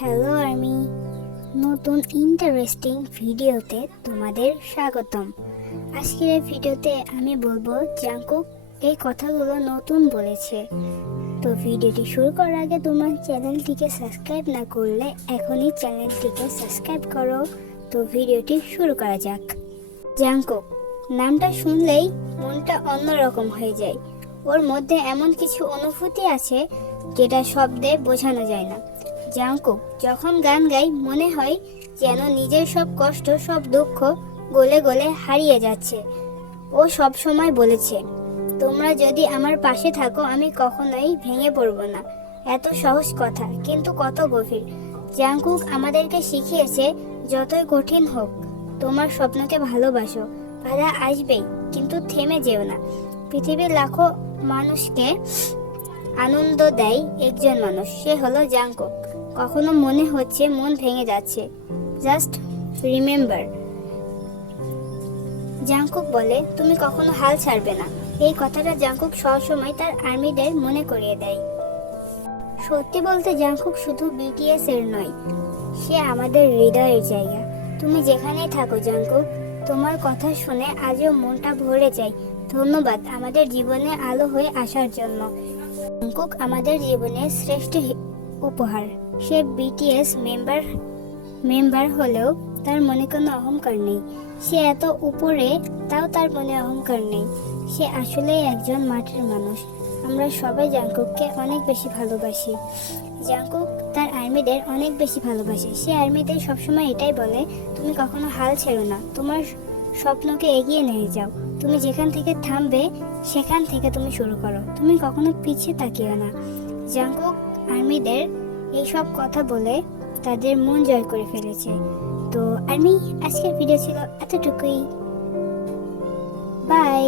Hello army, নতুন interesting ভিডিওতে তোমাদের স্বাগতম। আজকের এই ভিডিওতে আমি বলবো জাংকুক এই কথাগুলো নতুন বলেছে। তো ভিডিওটি শুরু করার আগে তোমার চ্যানেলটিকে সাবস্ক্রাইব না করলে এখনই চ্যানেলটিকে সাবস্ক্রাইব করো। তো ভিডিওটি শুরু করা যাক। জাংকুক নামটা শুনলেই মনটা অন্যরকম হয়ে যায়। ওর মধ্যে এমন কিছু অনুভূতি আছে যেটা শব্দে বোঝানো যায় না। জাংকুক যখন গান গায় মনে হয় যেন নিজের সব কষ্ট, সব দুঃখ গলে গলে হারিয়ে যাচ্ছে। ও সব সময় বলেছে, তোমরা যদি আমার পাশে থাকো আমি কখনোই ভেঙে পড়ব না। এত সহজ কথা কিন্তু কত গভীর। জাংকুক আমাদেরকে শিখিয়েছে যতই কঠিন হোক তোমার স্বপ্নকে ভালোবাসো। বাধা আসবেই কিন্তু থেমে যেও না। পৃথিবীর লাখো মানুষকে আনন্দ দেয় একজন মানুষ, সে হলো জাংকুক। কখনো মনে হচ্ছে মন ভেঙে যাচ্ছে, জাস্ট রিমেম্বার। জাংকুক বলে তুমি কখনো হাল ছাড়বে না। এই কথাটা জাংকুক সবসময় তার আর্মিদের মনে করিয়ে দেয়। সত্যি বলতে জাংকুক শুধু বিটিএস এর নয়, সে আমাদের হৃদয়ের জায়গা। তুমি যেখানেই থাকো জাংকুক, তোমার কথা শুনে আজও মনটা ভরে যায়। ধন্যবাদ আমাদের জীবনে আলো হয়ে আসার জন্য। জাংকুক আমাদের জীবনের শ্রেষ্ঠ উপহার। সে বিটিএস মেম্বার হলেও তার মনে কোনো অহংকার নেই। সে এত উপরে তাও তার মনে অহংকার নেই। সে আসলেই একজন মাটির মানুষ। আমরা সবাই জাংকুককে অনেক বেশি ভালোবাসি। জাংকুক তার আর্মিদের অনেক বেশি ভালোবাসে। সে আর্মিদের সবসময় এটাই বলে, তুমি কখনো হাল ছেড়ো না, তোমার স্বপ্নকে এগিয়ে নিয়ে যাও। তুমি যেখান থেকে থামবে সেখান থেকে তুমি শুরু করো, তুমি কখনো পিছিয়ে তাকিও না। জাংকুক আর্মিদের এইসব কথা বলে তাদের মন জয় করে ফেলেছে। তো আর্মি, আজকের ভিডিও ছিল এতটুকুই। বাই।